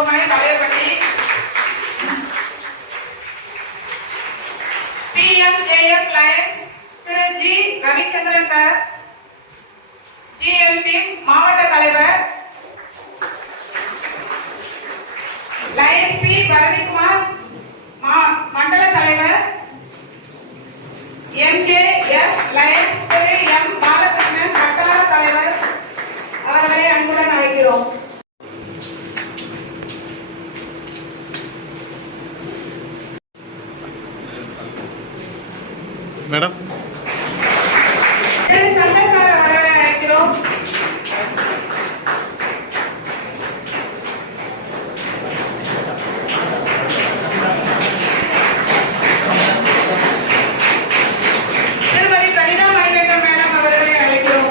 மருத்துவமனை தலையப்பட்டி PMJF Lions திரு G Ravichandran sir. GL team மாவட்ட தலைவர். லயன்ஸ் பி பரணிக்குமார் மா- மண்டல தலைவர். எம்ஜேஎஃப் லயன்ஸ் திரு எம் பாலகிருஷ்ணன் வட்டார தலைவர் அவர்களை அன்புடன் அழைக்கிறோம் மேடம் திரு சங்கர் சார் அவர்களை அழைக்கிறோம் திருமதி கனிதா மணிகண்டன் மேடம் அவர்களை அழைக்கிறோம்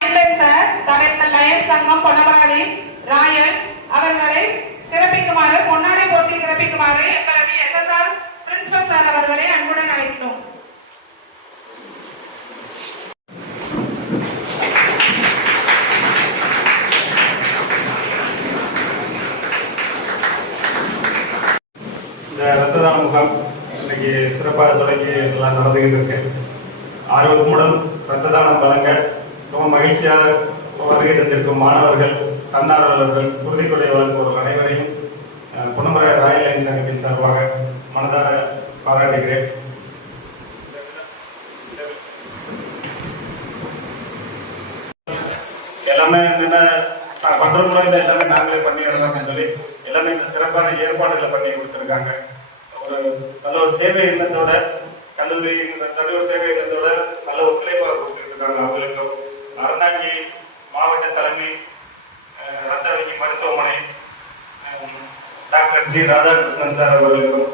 மணிகண்டன் சார் தலைவர் லயன் சங்கம் பொன்னமராணி ராயல் அவர்களை சிறப்பிக்குமாறு பொன்னாடை போட்டி சிறப்பிக்குமாறு எங்களது எஸ்எஸ்ஆர் பிரின்சிபல் சார் அவர்களை அன்புடன் அழைக்கிறோம் இந்த ரத்த தான முகாம் இன்னைக்கு சிறப்பாக தொடங்கி எல்லாம் ஆர்வமுடன் ரத்த தானம் வழங்க ரொம்ப மகிழ்ச்சியாக வருகை தந்திருக்கும் மாணவர்கள் தன்னார்வலர்கள் உறுதிக்கொடை வழங்குவோர் அனைவரையும் அஹ், ராயல் லைன் சங்கத்தின் சார்பாக மனதார பாராட்டுகிறேன். எல்லாமே என்னென்ன பண்ற முறையில் எல்லாமே நாங்களே பண்ணிடலாம்னு சொல்லி எல்லாமே இந்த சிறப்பான ஏற்பாடுகளை பண்ணி கொடுத்துருக்காங்க. ஒரு நல்ல ஒரு சேவை எண்ணத்தோட கல்லூரி நல்ல ஒரு சேவை எண்ணத்தோட நல்ல ஒத்துழைப்பாக கொடுத்துருக்காங்க அவங்களுக்கும் அறந்தாங்கி மாவட்ட தலைமை ரத்தவங்கி மருத்துவமனை டாக்டர் ஜி ராதாகிருஷ்ணன் சார் அவர்களுக்கும்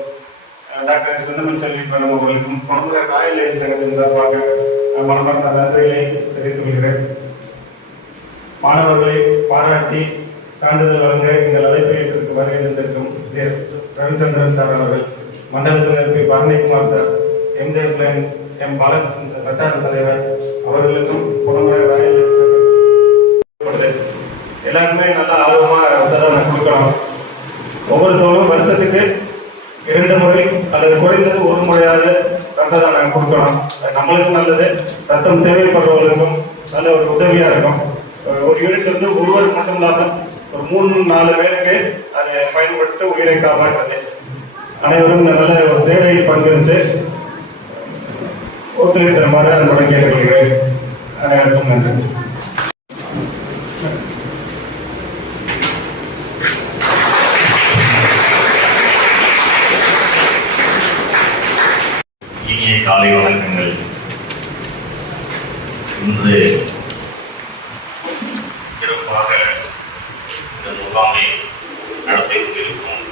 டாக்டர் சுந்தமன் செல்வி மேடம் அவர்களுக்கும் பொன்முறை ராயல் லைன் சங்கத்தின் சார்பாக மனமார்ந்த நன்றிகளை தெரிவித்துக் கொள்கிறேன் மாணவர்களை பாராட்டி சான்றிதழ் வழங்க எங்கள் அழைப்பை ஏற்றிருக்கு வருகை தந்திருக்கும் ரவிச்சந்திரன் சார் அவர்கள். மண்டலத்தில் இருப்பி பரணிக்குமார் சார் எம்ஜே பிளான் எம் பாலகிருஷ்ணன் சார் வட்டார தலைவர் அவர்களுக்கும் புலமுறை ராயல் எல்லாருமே நல்லா ஆர்வமாக ரத்ததானம் கொடுக்கணும். ஒவ்வொருத்தவரும் வருஷத்துக்கு இரண்டு முறை அல்லது குறைந்தது ஒரு முறையாவது ரத்த தானம் கொடுக்கணும். நம்மளுக்கு நம்மளுக்கும் நல்லது ரத்தம் தேவைப்படுறவர்களுக்கும் நல்ல ஒரு உதவியா இருக்கும். ஒரு யூனிட் வந்து ஒருவர் மட்டும் இல்லாமல் ஒரு மூணு நாலு பேருக்கு அதை பயன்படுத்தி உயிரை காப்பாற்றுறது. அனைவரும் நல்ல ஒரு சேவையில் பங்கெடுத்து ஒத்துழைப்பு தருமாறு அன்புடன் கேட்டுக்கொள்கிறேன். அனைவருக்கும் நன்றி. இனிய காலை வணக்கங்கள். இன்று சிறப்பாக இந்த முகாமை நடத்தி கொண்டிருக்கும்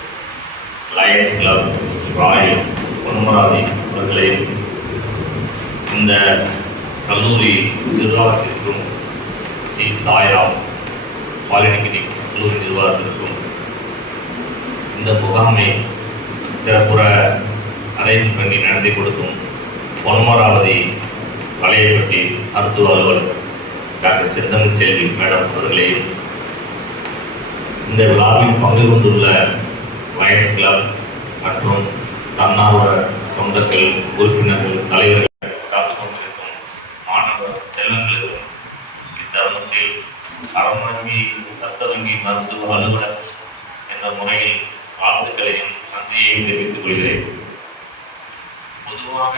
லயன்ஸ் கிளப் ராயல் பொன்மராதி அவர்களை இந்த கல்லூரி நிர்வாகத்திற்கும் ஸ்ரீ சாய்ராம் பாலிடெக்னிக் கல்லூரி நிர்வாகத்திற்கும் இந்த முகாமை சிறப்புற அரேஞ்ச் பண்ணி நடத்தி கொடுக்கும் பொன்மராவதி வளையப்பட்டி மருத்துவ அலுவலர் டாக்டர் செல்வி மேடம் அவர்களே. இந்த விழாவில் பங்கு கொண்டுள்ள லயன்ஸ் கிளப் மற்றும் தன்னார்வ தொண்டர்கள் உறுப்பினர்கள் தலைவர்கள் காத்துக் கொண்டிருக்கும் மாணவர் செல்வங்களுக்கும் இத்தருணத்தில் அறம் வங்கி ரத்த வங்கி மருத்துவ அலுவலர் என்ற முறையில் வாழ்த்துக்களையும் நன்றியையும் தெரிவித்துக் கொள்கிறேன் பொதுவாக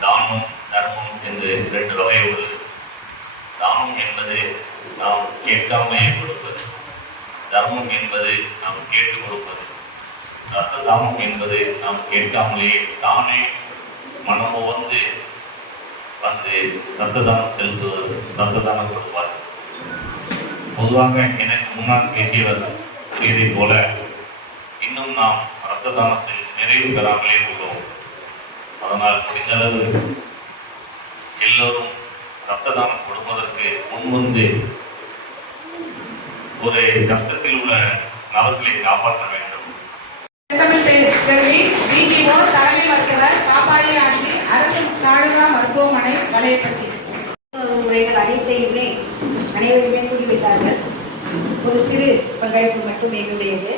தானம் தர்மம் என்று இரண்டு வகை உள்ளது தானம் என்பது நாம் கேட்காமலே கொடுப்பது தர்மம் என்பது நாம் கேட்டு கொடுப்பது ரத்த தானம் என்பது நாம் கேட்காமலே தானே மனமோ வந்து வந்து ரத்த தானம் செலுத்துவது ரத்த தானம் கொடுப்பார் பொதுவாக எனக்கு முன்னால் பேசியவர் கூறியதைப் போல இன்னும் நாம் ரத்த தானத்தில் நிறைவு பெறாமலே உள்ளோம். அதனால் முடிந்தளவு எல்லோரும் ரத்த தானம் கொடுப்பதற்கு முன்வந்து ஒரு கஷ்டத்தில் உள்ள நபர்களை காப்பாற்ற வேண்டும். தலைமை மருத்துவர் பாப்பாயி ஆட்சி அரசு தாலுகா மருத்துவமனை வலையப்பட்டி முறைகள் அனைத்தையுமே அனைவருமே கூறிவிட்டார்கள் ஒரு சிறு பங்களிப்பு மட்டும் என்னுடையது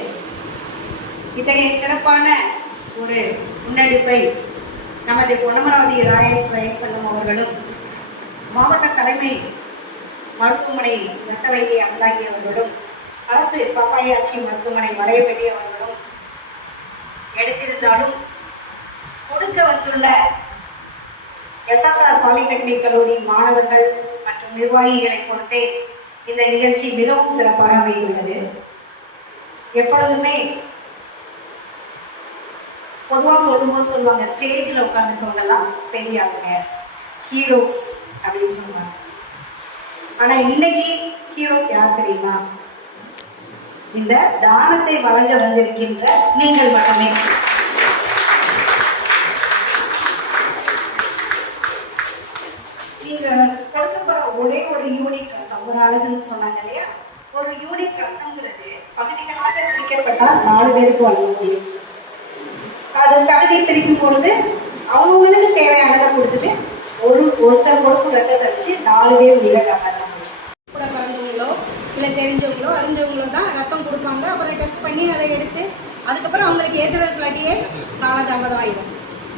இத்தகைய சிறப்பான ஒரு முன்னெடுப்பை நமது பொன்னமராவதி ராயல்ஸ் ரயில் சங்கம் அவர்களும் மாவட்ட தலைமை மருத்துவமனை ரத்த வைத்திய அந்தாக்கியவர்களும் அரசு பாப்பாயாச்சி மருத்துவமனை வரையப்பட்டியவர்களும் எடுத்திருந்தாலும் கொடுக்க வந்துள்ள எஸ்எஸ்ஆர் பாலிடெக்னிக் கல்லூரி மாணவர்கள் மற்றும் நிர்வாகிகளை பொறுத்தே இந்த நிகழ்ச்சி மிகவும் சிறப்பாக அமைந்துள்ளது. எப்பொழுதுமே பொதுவாக சொல்லும்போது சொல்லுவாங்க ஸ்டேஜில் உட்காந்துருக்கவங்கெல்லாம் பெரிய ஆளுங்க ஹீரோஸ் அப்படின்னு சொல்லுவாங்க. ஆனால் இன்னைக்கு ஹீரோஸ் யார் தெரியுமா? இந்த தானத்தை வழங்க வந்திருக்கின்ற நீங்கள் மட்டுமே. நீங்க கொடுக்க போற ஒரே ஒரு யூனிட் ரத்தம் ஒரு அழகுன்னு சொன்னாங்க இல்லையா? ஒரு யூனிட் ரத்தம்ங்கிறது பகுதிகளாக பிரிக்கப்பட்டால் நாலு பேருக்கு வழங்க முடியும். அது பகுதியை பிரிக்கும் பொழுது அவங்களுக்கு தேவையானதை கொடுத்துட்டு ஒரு ஒருத்தர் கொடுக்கும் ரத்தத்தை வச்சு நாலு பேர் உயிரை காப்பாற்ற முடியும் இல்லை தெரிஞ்சவங்களோ அறிஞ்சவங்களோ தான் ரத்தம் கொடுப்பாங்க. அப்புறம் டெஸ்ட் பண்ணி அதை எடுத்து அதுக்கப்புறம் அவங்களுக்கு ஏற்றுறதுக்குள்ளாட்டியே காலதாமதம் ஆயிடும்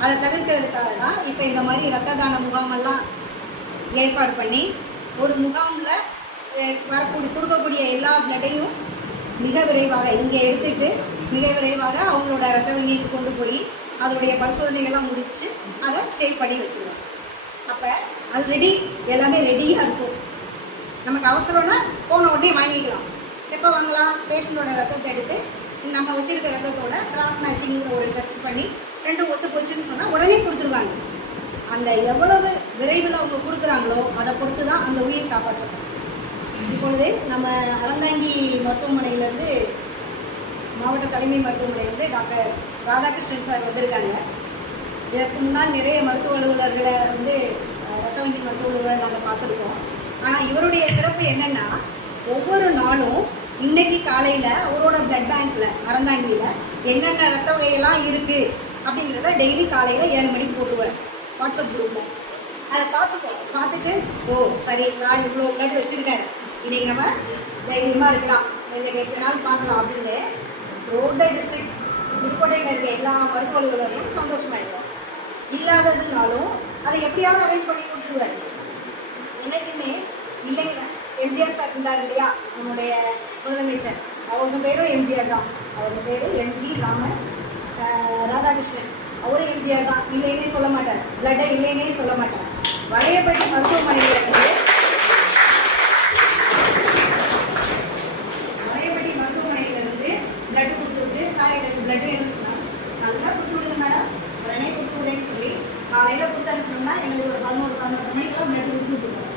அதை தவிர்க்கிறதுக்காக தான் இப்போ இந்த மாதிரி ரத்த தான முகாமெல்லாம் ஏற்பாடு பண்ணி ஒரு முகாமில் வரக்கூடிய கொடுக்கக்கூடிய எல்லா பிளட்டையும் மிக விரைவாக இங்கே எடுத்துட்டு மிக விரைவாக அவங்களோட ரத்த வங்கிக்கு கொண்டு போய் அதனுடைய பரிசோதனைகள்லாம் முடித்து அதை சேவ் பண்ணி வச்சுருவோம். அப்போ ஆல்ரெடி எல்லாமே ரெடியாக இருக்கும். நமக்கு அவசரம்னா போன உடனே வாங்கிக்கலாம். எப்போ வாங்கலாம்? பேஷண்ட்டோட ரத்தத்தை எடுத்து நம்ம வச்சிருக்க ரத்தத்தோட கிராஸ் மேட்சிங்கிற ஒரு டெஸ்ட் பண்ணி ரெண்டும் ஒத்து போச்சுன்னு சொன்னால் உடனே கொடுத்துருவாங்க. அந்த எவ்வளவு விரைவில் அவங்க கொடுக்குறாங்களோ அதை பொறுத்து தான் அந்த உயிர் காப்பாற்றப்படும் இப்பொழுது நம்ம அறந்தாங்கி மருத்துவமனையிலேருந்து மாவட்ட தலைமை மருத்துவமனையிலேருந்து டாக்டர் ராதாகிருஷ்ணன் சார் வந்திருக்காங்க. இதற்கு முன்னால் நிறைய மருத்துவ அலுவலர்களை வந்து ரத்த வங்கி மருத்துவ அலுவலர் நாங்கள் பார்த்துருக்கோம். ஆனால் இவருடைய சிறப்பு என்னன்னா ஒவ்வொரு நாளும் இன்னைக்கு காலையில் அவரோட பிளட் பேங்க்ல அறந்தாங்கியில் என்னென்ன ரத்த வகையெல்லாம் இருக்கு அப்படிங்கிறத டெய்லி காலையில் ஏழு மணிக்கு போட்டுவார் வாட்ஸ்அப் குரூப்பில் அதை பார்த்துக்கோ பார்த்துட்டு ஓ சரி சார் இவ்வளோ பிளட் வச்சுருக்காரு. இன்னைக்கு நம்ம தைரியமாக இருக்கலாம். எந்த கேஸ் வேணாலும் பார்க்கலாம். அப்படின்னு ரோட் டிஸ்ட்ரிக்ட் புதுக்கோட்டையில் இருக்க எல்லா மருத்துவ அலுவலர்களும் சந்தோஷமாயிடுவோம் இல்லாததுனாலும் அதை எப்படியாவது அரேஞ்ச் பண்ணி கொடுத்துருவாரு. என்னைக்குமே இல்லைன்னா எம்ஜிஆர் சார் இருந்தார் இல்லையா? நம்முடைய முதலமைச்சர். அவங்க பேரும் எம்ஜிஆர் தான். அவங்க பேரும் எம்ஜி ராம ராதாகிருஷ்ணன். அவரும் எம்ஜிஆர் தான். இல்லைன்னே சொல்ல மாட்டார். பிளட்டை இல்லைன்னே சொல்ல மாட்டார். வளையப்பட்டி மருத்துவமனையில் இருந்து வளையப்பட்டி மருத்துவமனையில இருந்து பிளட் கொடுத்து விட்டு சார் எனக்கு பிளட் வேணும்னு சொன்னா நல்லா கொடுத்து விடுங்க மேடம் உடனே கொடுத்து விடுறேன்னு சொல்லி காலையில கொடுத்து அனுப்பணும்னா எங்களுக்கு ஒரு பதினோரு பதினொரு மணிக்கெல்லாம் பிளட் கொடுத்து விட்டுருக்கோம்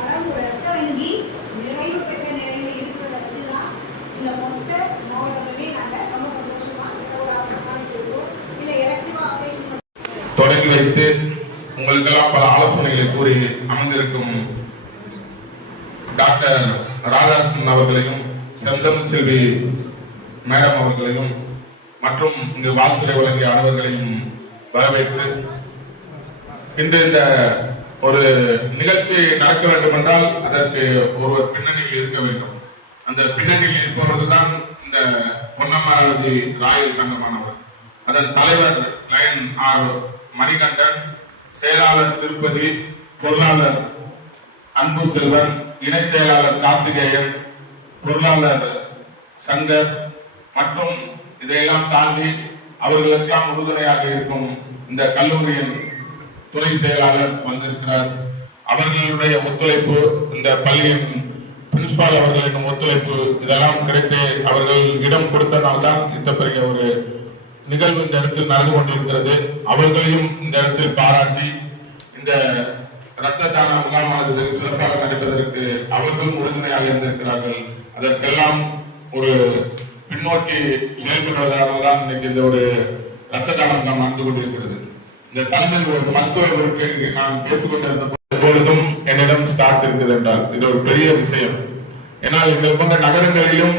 ஆனால் ஒரு ரத்த வங்கி நிறைவு பெற்ற நிலையில இருக்கிறத வச்சு தான் இந்த மொத்த மாவட்டமே நாங்கள் ரொம்ப சந்தோஷமா இந்த ஒரு ஆசமான கேஸோ இல்லை எலக்டிவா ஆப்ரேஷன் தொடங்கி உங்களுக்கெல்லாம் பல ஆலோசனைகளை கூறி அமர்ந்திருக்கும் டாக்டர் ராதாகிருஷ்ணன் அவர்களையும் செந்தம் செல்வி மேடம் அவர்களையும் மற்றும் இங்கு வாழ்த்துறை வழங்கிய அனைவர்களையும் வரவேற்று இன்று இந்த ஒரு நிகழ்ச்சி நடக்க வேண்டும் என்றால் அதற்கு ஒருவர் பின்னணியில் இருக்க வேண்டும். அந்த பின்னணியில் இருப்பவர்கள் தான் இந்த பொன்னமராவதி ராயல் சங்கமானவர். அதன் தலைவர் லயன் ஆர் மணிகண்டன் செயலாளர் திருப்பதி பொருளாளர் அன்பு செல்வன் இணை செயலாளர் கார்த்திகேயன் பொருளாளர் சங்கர் மற்றும் இதையெல்லாம் தாண்டி அவர்களுக்கெல்லாம் உறுதுணையாக இருக்கும் இந்த கல்லூரியின் துணை செயலாளர் வந்திருக்கிறார். அவர்களுடைய ஒத்துழைப்பு இந்த பள்ளியின் பிரின்சிபால் அவர்களின் ஒத்துழைப்பு இதெல்லாம் கிடைத்து அவர்கள் இடம் கொடுத்தனால்தான் இந்த பெரிய ஒரு நிகழ்வு இந்த இடத்தில் நடந்து கொண்டிருக்கிறது. அவர்களையும் இந்த இடத்தில் பாராட்டி இந்த ரத்த தான முகாமானது சிறப்பாக நடைபெறுவதற்கு அவர்களும் உறுதுணையாக இருந்திருக்கிறார்கள். அதற்கெல்லாம் ஒரு பின்னோக்கி செயல்படுவதால் தான் இன்னைக்கு இந்த ஒரு இரத்த தானம் நாம் நடந்து கொண்டிருக்கிறது. இந்த தலைமையில் ஒரு மருத்துவர்களுக்கு நான் பேசிக்கொண்டிருந்த எப்பொழுதும் என்னிடம் ஸ்டாக் இருக்கிறது என்றால் இது ஒரு பெரிய விஷயம். ஏன்னா இங்கே போன்ற நகரங்களிலும்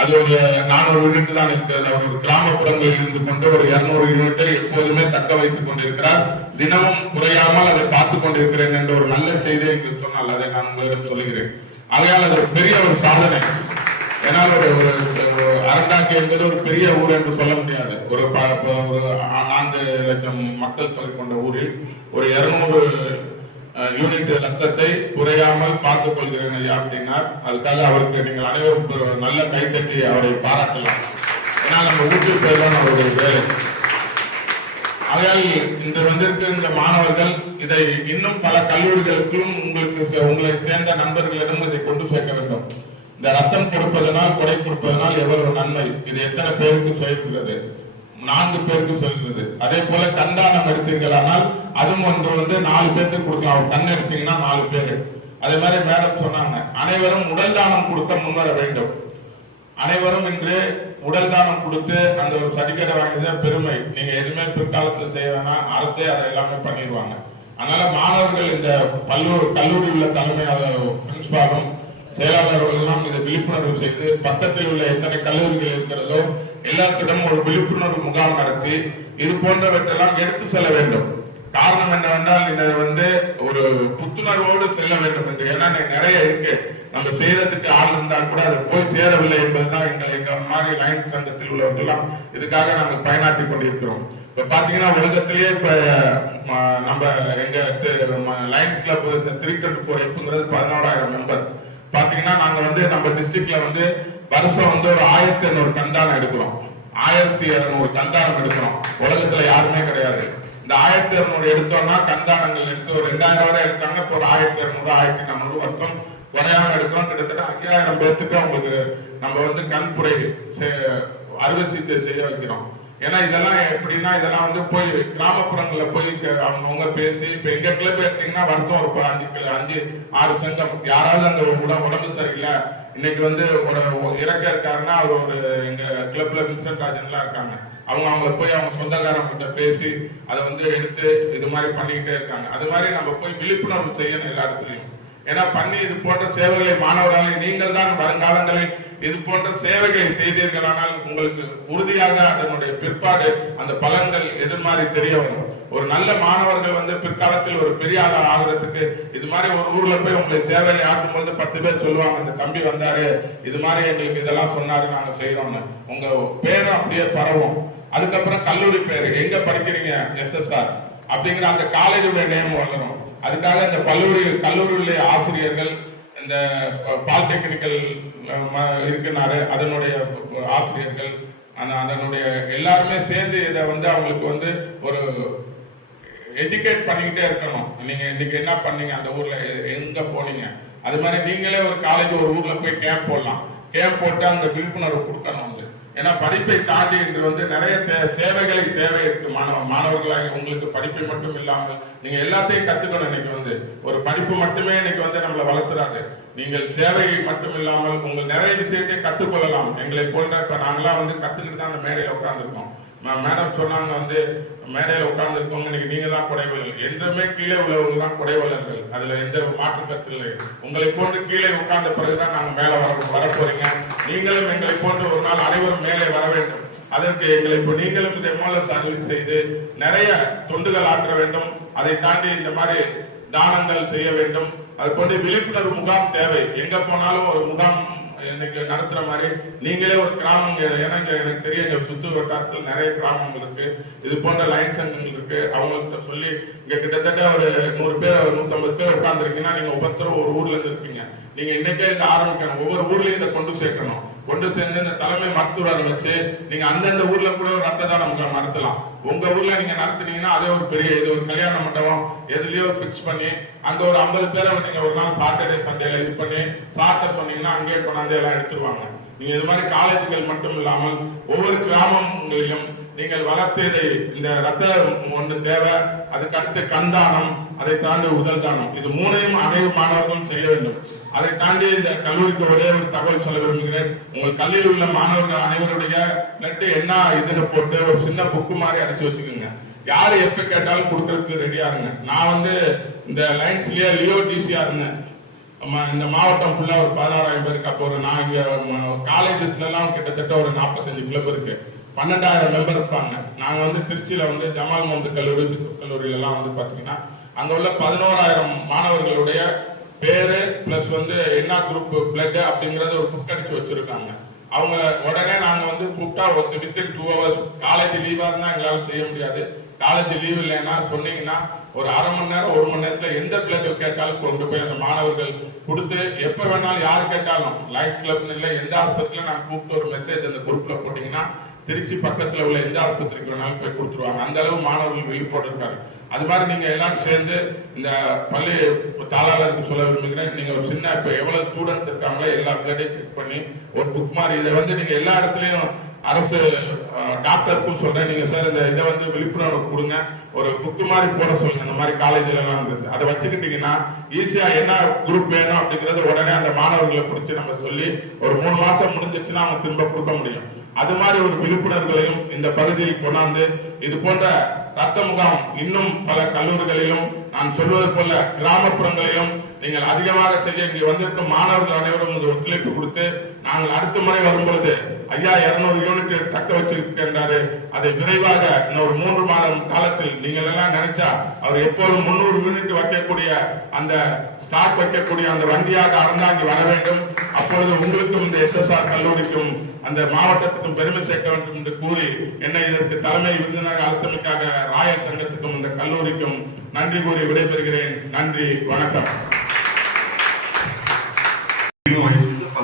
அது ஒரு நானூறு யூனிட் தான் இருக்கிறது அவர் ஒரு கிராமப்புறங்களில் இருந்து கொண்டு ஒரு இருநூறு யூனிட்டை எப்போதுமே தக்க வைத்துக் கொண்டிருக்கிறார். தினமும் குறையாமல் அதை பார்த்துக் கொண்டிருக்கிறேன் என்ற ஒரு நல்ல செய்தியை சொன்னால் அதை நான் உங்களிடம் சொல்லுகிறேன். ஆகையால் அது ஒரு பெரிய ஒரு சாதனை. ஏன்னா ஒரு ஒரு ஒரு என்பது ஒரு பெரிய ஊர் என்று சொல்ல முடியாது. ஒரு ப- ஒரு நான்கு லட்சம் மக்கள் தொகை கொண்ட ஊரில் ஒரு இருநூறு யூனிட் ரத்தத்தை குறையாமல் பார்த்துக் கொள்கிறேன் ஐயா அப்படின்னார். அதுக்காக அவருக்கு நீங்கள் அனைவரும் ஒரு நல்ல கைத்தட்டி அவரை பாராட்டலாம். ஏன்னா நம்ம ஊட்டில் போய்தான் அவர்களுக்கு ஆகையால் இன்று வந்திருக்க இந்த மாணவர்கள் இதை இன்னும் பல கல்லூரிகளுக்கும் உங்களுக்கு உங்களை சேர்ந்த நண்பர்களிடம் இதை கொண்டு சேர்க்க வேண்டும். இந்த ரத்தம் கொடுப்பதனால் கொடை கொடுப்பதனால் எவ்வளவு நன்மை. இது எத்தனை பேருக்கு சேர்க்கிறது நான்கு பேருக்கு சொல்கிறது அதே போல கண்தானம் எடுத்தீங்களானால் அதுவும் ஒன்று வந்து நாலு பேருக்கு கொடுக்கலாம். ஒரு கண் எடுத்தீங்கன்னா நாலு பேரு. அதே மாதிரி மேடம் சொன்னாங்க அனைவரும் உடல் தானம் கொடுக்க முன்வர வேண்டும். அனைவரும் இன்று உடல் தானம் கொடுத்து அந்த ஒரு சர்டிபிகேட் வாங்கியது பெருமை. நீங்க எதுவுமே பிற்காலத்துல செய்ய வேணாம். அரசே அதை எல்லாமே பண்ணிடுவாங்க. அதனால மாணவர்கள் இந்த பல்லூர் கல்லூரி உள்ள தலைமை பிரின்சிபாலும் செயலாளர்கள் எல்லாம் இதை விழிப்புணர்வு செய்து பக்கத்தில் உள்ள எத்தனை கல்லூரிகள் இருக்கிறதோ எல்லாத்திடம் ஒரு விழிப்புணர்வு முகாம் நடத்தி இது போன்றவற்றெல்லாம் எடுத்து செல்ல வேண்டும். காரணம் என்னவென்றால் இதை வந்து ஒரு புத்துணர்வோடு செல்ல வேண்டும் என்று. ஏன்னா நிறைய இருக்கு. நம்ம செய்யறதுக்கு ஆள் இருந்தால் கூட அது போய் சேரவில்லை என்பதுதான் எங்க எங்க மாதிரி லைன் சங்கத்தில் உள்ளவர்கள் எல்லாம் இதுக்காக நாங்கள் பயனாற்றி கொண்டிருக்கிறோம். இப்ப பாத்தீங்கன்னா உலகத்திலேயே இப்ப நம்ம எங்க லைன்ஸ் கிளப் இந்த த்ரீ டுவெண்ட்டி ஃபோர் எப்புங்கிறது பதினோராயிரம் மெம்பர் பாத்தீங்கன்னா நாங்க வந்து நம்ம டிஸ்ட்ரிக்ட்ல வந்து வருஷம் வந்து ஒரு ஆயிரத்தி ஐநூறு கண்தானம் எடுக்கிறோம். ஆயிரத்தி இருநூறு கண்தானம் எடுக்கிறோம். உலகத்துல யாருமே கிடையாது. இந்த ஆயிரத்தி இருநூறு எடுத்தோம்னா கந்தானங்கள் எடுத்து ஒரு ரெண்டாயிரம் ரூபாய் எடுத்தாங்க இப்போ ஒரு ஆயிரத்தி இருநூறு ஆயிரத்தி நானூறு வருஷம் குறையாம எடுக்கிறோம். கிட்டத்தட்ட ஐயாயிரம் பேர்த்துக்கு அவங்களுக்கு நம்ம வந்து கண் புடை அறுவை சிகிச்சை செய்ய வைக்கிறோம். ஏன்னா இதெல்லாம் எப்படின்னா இதெல்லாம் வந்து போய் கிராமப்புறங்கள்ல போய் அவங்கவுங்க பேசி இப்ப எங்க கிளப் எடுத்தீங்கன்னா வருஷம் ஒரு அஞ்சு கிலோ அஞ்சு ஆறு சங்கம் யாராவது அந்த உட உடம்பு சரியில்லை. இன்னைக்கு வந்து ஒரு இறக்க இருக்காருன்னா அவர் ஒரு எங்க கிளப்ல வின்சென்ட் ராஜன்லாம் இருக்காங்க. அவங்க அவங்கள போய் அவங்க சொந்தக்காரங்கிட்ட பேசி அதை வந்து எடுத்து இது மாதிரி பண்ணிக்கிட்டே இருக்காங்க. அது மாதிரி நம்ம போய் விழிப்புணர்வு செய்யணும் எல்லா ஏன்னா பண்ணி இது போன்ற சேவைகளை மாணவர்களை நீங்கள் தான் வருங்காலங்களில் இது போன்ற சேவையை செய்தீர்கள் ஆனால் உங்களுக்கு உறுதியாக அதனுடைய பிற்பாடு அந்த பலன்கள் எதிர்மாறி தெரிய வரும். ஒரு நல்ல மாணவர்கள் வந்து பிற்காலத்தில் ஒரு பெரிய ஆளா ஆகுறதுக்கு இது மாதிரி ஒரு ஊர்ல போய் உங்களை சேவையை ஆக்கும் போது பத்து பேர் சொல்லுவாங்க இந்த தம்பி வந்தாரு இது மாதிரி எங்களுக்கு இதெல்லாம் சொன்னாரு நாங்க செய்யறோம்னு உங்க பேரும் அப்படியே பரவும். அதுக்கப்புறம் கல்லூரி பேரு எங்க படிக்கிறீங்க எஸ்எஸ்ஆர் அப்படிங்கிற அந்த காலேஜுடைய நேம் வளரும். அதுக்காக இந்த கல்லூரி கல்லூரியிலே ஆசிரியர்கள் இந்த பாலிடெக்னிக்கல் இருக்குனாரு அதனுடைய ஆசிரியர்கள் அந்த அதனுடைய எல்லாருமே சேர்ந்து இதை வந்து அவங்களுக்கு வந்து ஒரு எஜுகேட் பண்ணிக்கிட்டே இருக்கணும். நீங்க இன்னைக்கு என்ன பண்ணீங்க? அந்த ஊர்ல எங்க போனீங்க? அது மாதிரி நீங்களே ஒரு காலேஜ் ஒரு ஊர்ல போய் கேம்ப் போடலாம். கேம்ப் போட்டு அந்த விழிப்புணர்வு கொடுக்கணும் வந்து ஏன்னா படிப்பை தாண்டி இன்று வந்து நிறைய தே- சேவைகளை தேவை இருக்கு மாணவ மாணவர்களாக உங்களுக்கு படிப்பை மட்டும் இல்லாமல் நீங்க எல்லாத்தையும் கத்துக்கணும் இன்னைக்கு வந்து. ஒரு படிப்பு மட்டுமே இன்னைக்கு வந்து நம்மளை வளர்த்துறாது. நீங்கள் சேவை மட்டும் இல்லாமல் உங்கள் நிறைய விஷயத்தை கற்றுக்கொள்ளலாம் எங்களை போன்ற இப்ப நாங்களாம் வந்து கத்துக்கிட்டு தான் அந்த மேடையில உட்கார்ந்துருக்கோம். மேடம் சொன்னாங்க வந்து மேடையில உட்கார்ந்துருக்கோங்க இன்னைக்கு நீங்க தான் குடைவலர்கள் என்றுமே கீழே உள்ளவர்கள் தான் குடைவலர்கள் அதுல எந்த மாற்று கருத்து இல்லை. உங்களை போன்று கீழே உட்கார்ந்த பிறகுதான் நாங்க மேல வர வரப்போறீங்க. நீங்களும் எங்களை போன்று ஒரு நாள் அனைவரும் மேலே வர வேண்டும். அதற்கு எங்களை இப்போ நீங்களும் இந்த எம்எல்ஏ சர்வீஸ் செய்து நிறைய தொண்டுகள் ஆற்ற வேண்டும். அதை தாண்டி இந்த மாதிரி தானங்கள் செய்ய வேண்டும். அது போன்று விழிப்புணர்வு முகாம் தேவை. எங்க போனாலும் ஒரு முகாம் இன்னைக்கு நடத்துற மாதிரி நீங்களே ஒரு கிராமம் ஏன்னா இங்க எனக்கு தெரியும் இங்க சுத்து வட்டாரத்தில் நிறைய கிராமங்கள் இருக்கு. இது போன்ற லைன் சங்கங்கள் இருக்கு. அவங்கள்ட்ட சொல்லி இங்க கிட்டத்தட்ட ஒரு நூறு பேர் ஒரு நூத்தம்பது பேர் உட்கார்ந்துருக்கீங்கன்னா நீங்க ஒவ்வொருத்தரும் ஒரு ஊர்ல இருந்து இருப்பீங்க. நீங்க இன்னைக்கே இதை ஆரம்பிக்கணும். ஒவ்வொரு ஊர்லயும் இதை கொண்டு சேர்க்கணும். கொண்டு சேர்ந்து இந்த தலைமை மருத்துவரை வச்சு நீங்க அந்தந்த ஊர்ல கூட ஒரு ரத்த தானம் முகாம் நடத்தலாம் உங்க ஊர்ல நீங்க நடத்துனீங்கன்னா அதே ஒரு பெரிய இது ஒரு கல்யாண மண்டபம் எதுலயோ பிக்ஸ் பண்ணி அங்க ஒரு ஐம்பது பேரை நீங்க ஒரு நாள் சாட்டர்டே சண்டேல இது பண்ணி சாட்டர் சொன்னீங்கன்னா அங்கேயே கொண்டாந்து எல்லாம் எடுத்துருவாங்க. நீங்க இது மாதிரி காலேஜுகள் மட்டும் இல்லாமல் ஒவ்வொரு கிராமங்களிலும் நீங்கள் வளர்த்து இதை இந்த ரத்த ஒன்று தேவை அதுக்கு அடுத்து கண்தானம் அதை தாண்டி உடல் தானம். இது மூணையும் அனைத்து மாணவர்களும் செய்ய வேண்டும். அதை தாண்டி இந்த கல்லூரிக்கு ஒரே ஒரு தகவல் சொல்ல விரும்புகிறேன். உங்கள் கல்லூரியில் உள்ள மாணவர்கள் அனைவருடைய நட்டு என்ன இதுன்னு போட்டு ஒரு சின்ன புக்கு மாதிரி அடிச்சு வச்சுக்கோங்க. யாரு எப்ப கேட்டாலும் கொடுக்கறதுக்கு ரெடியா இருங்க. நான் வந்து இந்த லைன்ஸ்லயே லியோ டிசியா இருந்தேன். ஆமா, இந்த மாவட்டம் ஃபுல்லா ஒரு பதினாறாயிரம் பேருக்கு அப்போ ஒரு நான் இங்க காலேஜஸ்ல எல்லாம் கிட்டத்தட்ட ஒரு நாற்பத்தஞ்சு கிளப் இருக்கு. பன்னெண்டாயிரம் மெம்பர் இருப்பாங்க. நாங்க வந்து திருச்சியில வந்து ஜமால் மந்து கல்லூரி பிசப் கல்லூரியில எல்லாம் வந்து பாத்தீங்கன்னா அங்க உள்ள பதினோராயிரம் மாணவர்களுடைய பேரு பிளஸ் வந்து என்ன குரூப் பிளட் அப்படிங்கறத ஒரு புக் அடிச்சு வச்சிருக்காங்க. அவங்கள உடனே நாங்க வந்து கூப்பிட்டா ஒரு வித்தின் டூ ஹவர்ஸ் காலேஜ் லீவா இருந்தா எங்களால செய்ய முடியாது. காலேஜ் லீவ் இல்லைன்னா சொன்னீங்கன்னா ஒரு அரை மணி நேரம் ஒரு மணி நேரத்துல எந்த பிளட் கேட்டாலும் கொண்டு போய் அந்த மாணவர்கள் கொடுத்து எப்ப வேணாலும் யாரு கேட்டாலும் லைஃப் கிளப் இல்லை எந்த ஆஸ்பத்திரியில நான் கூப்பிட்டு ஒரு மெசேஜ் அந்த குரூப்ல போட்டீங்கன்னா திருச்சி பக்கத்துல உள்ள எந்த ஆஸ்பத்திரிக்கு வேணாலும் போய் கொடுத்துருவாங்க. அந்த அளவு மாணவர்கள் விழிப்போடு இருக்காங்க. அது மாதிரி நீங்க எல்லாரும் சேர்ந்து இந்த பள்ளி தாளாளருக்கு சொல்ல விரும்புகிறேன். நீங்க ஒரு சின்ன இப்ப எவ்வளவு ஸ்டூடெண்ட்ஸ் இருக்காங்களோ எல்லா பிளட்டையும் செக் பண்ணி ஒரு புக் மாதிரி. இதை வந்து நீங்க எல்லா இடத்துலயும் அரசு டாக்டருக்கும் சொல்றேன். நீங்க சார் இந்த இதை வந்து விழிப்புணர்வு கொடுங்க. ஒரு புக்கு மாதிரி போட சொல்லுங்க. இந்த மாதிரி காலேஜ்ல எல்லாம் அதை வச்சுக்கிட்டீங்கன்னா ஈஸியா என்ன குரூப் வேணும் அப்படிங்கறது உடனே அந்த மாணவர்களை பிடிச்சி நம்ம சொல்லி ஒரு மூணு மாசம் முடிஞ்சிச்சுன்னா அவங்க திரும்ப கொடுக்க முடியும். அது மாதிரி ஒரு விழிப்புணர்வுகளையும் இந்த பகுதியில் கொண்டாந்து இது போன்ற ரத்த முகாம் இன்னும் பல கல்லூரிகளிலும் நான் சொல்வது போல கிராமப்புறங்களிலும் நீங்கள் அதிகமாக செய்ய இங்கே வந்திருக்கும் மாணவர்கள் அனைவரும் ஒத்துழைப்பு கொடுத்து நாங்கள் அடுத்த முறை வரும்பொழுது ஐயா இருநூறு யூனிட் தக்க வச்சிருக்கின்றாரு. அதை விரைவாக இன்னொரு ஒரு மூன்று மாதம் காலத்தில் நீங்கள் எல்லாம் நினைச்சா அவர் எப்போதும் முன்னூறு யூனிட் வைக்கக்கூடிய அந்த ஸ்டாக் வைக்கக்கூடிய அந்த வண்டியாக அறந்தாங்கி வர வேண்டும். அப்பொழுது உங்களுக்கும் இந்த எஸ்எஸ்ஆர் கல்லூரிக்கும் அந்த மாவட்டத்துக்கும் பெருமை சேர்க்க வேண்டும் என்று கூறி என்னை இதற்கு தலைமை விருந்தினர் அழுத்தமைக்காக ராயல் சங்கத்துக்கும் இந்த கல்லூரிக்கும் நன்றி கூறி விடைபெறுகிறேன். நன்றி வணக்கம்.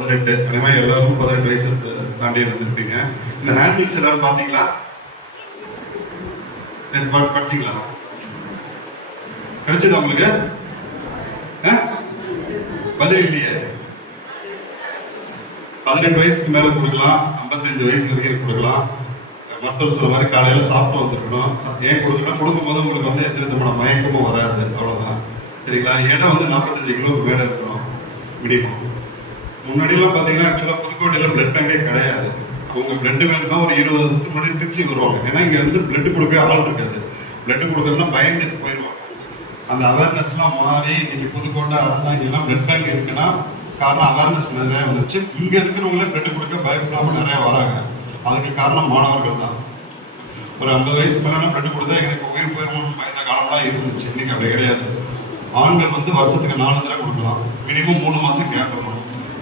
பதினெட்டு அதே மாதிரி எல்லாரும் பதினெட்டு வயசு தாண்டி இருந்திருப்பீங்க. இந்த ஹேண்ட்பில்ஸ் எல்லாரும் பாத்தீங்களா நேத்து படிச்சீங்களா? கிடைச்சதா உங்களுக்கு? ஆ? பதில் இல்லையே. பதினெட்டு வயசுக்கு மேல கொடுக்கலாம் ஐம்பத்தஞ்சு வயசு வரைக்கும் கொடுக்கலாம். மருத்துவர் சொல்ற மாதிரி காலையில சாப்பிட்டு வந்துருக்கணும். ஏன் கொடுக்கணும்? கொடுக்கும்போது உங்களுக்கு வந்து எந்த விதமான மயக்கமும் வராது. அவ்வளவுதான். சரிங்களா? இடம் வந்து நாற்பத்தஞ்சு கிலோவுக்கு மேல இருக்கணும். மினிமம். முன்னாடியெல்லாம் பார்த்தீங்கன்னா ஆக்சுவலாக புதுக்கோட்டையில் பிளட் பேங்கே கிடையாது. அவங்க பிளட் வேணும்னா ஒரு இருபது வருஷத்துக்கு முன்னாடி திருச்சி வருவாங்க. ஏன்னா இங்கே வந்து பிளட் கொடுக்க ஆள் இருக்காது. பிளட் கொடுக்கணும்னா பயந்துட்டு போயிடுவாங்க அந்த அவேர்னஸ்லாம் மாறி இன்னைக்கு புதுக்கோட்டை அறந்தாங்கெல்லாம் பிளட் பேங்க் இருக்குன்னா காரணம் அவேர்னஸ் நிறைய வந்துருச்சு. இங்கே இருக்கிறவங்களே பிளட் கொடுக்க பயப்படாமல் நிறைய வராங்க. அதுக்கு காரணம் மாணவர்கள் தான். ஒரு ஐம்பது வயசு மேலே பிளட் கொடுத்தா எனக்கு உயிர் போயிருமோன்னு பயந்த காலம்லாம் இருந்துச்சு. இன்னைக்கு அப்படி கிடையாது. ஆண்கள் வந்து வருஷத்துக்கு நாலு தடவை கொடுக்கலாம். மினிமம் மூணு மாதம் கேப் இருக்கணும்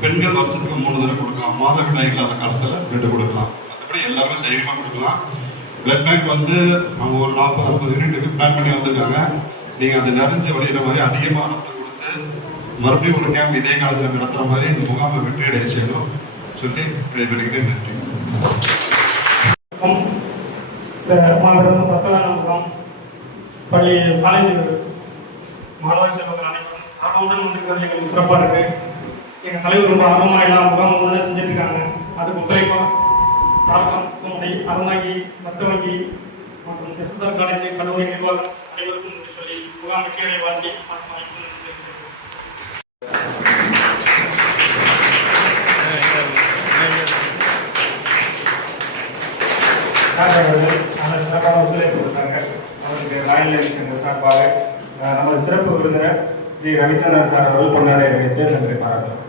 பெண்கள் வருஷத்துக்கு மூணு தடவை கொடுக்கலாம். மாதவிடாய் இல்லாத காலத்துல ரெண்டு கொடுக்கலாம். மற்றபடி எல்லாருமே தைரியமா கொடுக்கலாம். பிளட் பேங்க் வந்து அவங்க ஒரு நாற்பது ஐம்பது யூனிட்டுக்கு பிளான் பண்ணி வந்திருக்காங்க. நீங்க அது நிறைஞ்சு வழியிற மாதிரி அதிகமான கொடுத்து மறுபடியும் ஒரு கேம்ப் இதே காலத்துல நடத்துற மாதிரி இந்த முகாமை வெற்றியடைய செய்யணும். சொல்லி விடைபெறுகிறேன். நன்றி. இந்த மாபெரும் ரத்த முகாம் பள்ளி காலேஜ் மாணவ செல்வங்கள் அனைவரும் வந்திருக்கிறது எங்களுக்கு சிறப்பாக இருக்கு. எங்க தலைவர் ரொம்ப ஆர்வமா எல்லா முகாமும் ஒழுங்கா செஞ்சுட்டு இருக்காங்க அதுக்கு ஒத்துழைப்பா தாக்கம் துணை அறந்தாங்கி மத்த மற்றும் எஸ்எஸ்ஆர் காலேஜ் கல்லூரி நிர்வாகம் அனைவருக்கும் நன்றி சொல்லி முகாம் கீழே வாழ்ந்து வாய்ப்பு சார் அவர்கள் சிறப்பான ஒத்துழைப்பு கொடுத்தாங்க. அவருக்கு ராயல் நேவி சார்பாக நமது சிறப்பு விருந்தினர் ஜி ரவிச்சந்திரன் சார் அவர்கள் கொண்டாட வைத்து நன்றி பாராட்டுகிறோம்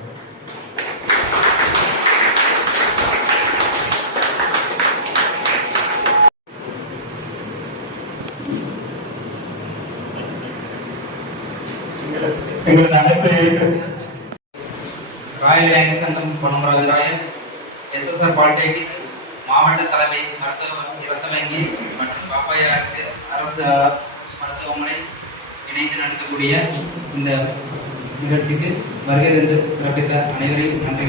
எங்களுக்கு அனைத்து ஏற்று. ராயல் லைன் சங்கம் பொன்னமராஜ் ராயல் எஸ்எஸ்ஆர் பாலிடெக்னிக் மாவட்ட தலைமை மருத்துவ இரத்த வங்கி மற்றும் பாப்பாய அரசு அரசு மருத்துவமனை இணைந்து நடத்தக்கூடிய இந்த நிகழ்ச்சிக்கு வருகை தந்து சிறப்பித்த அனைவரையும் நன்றி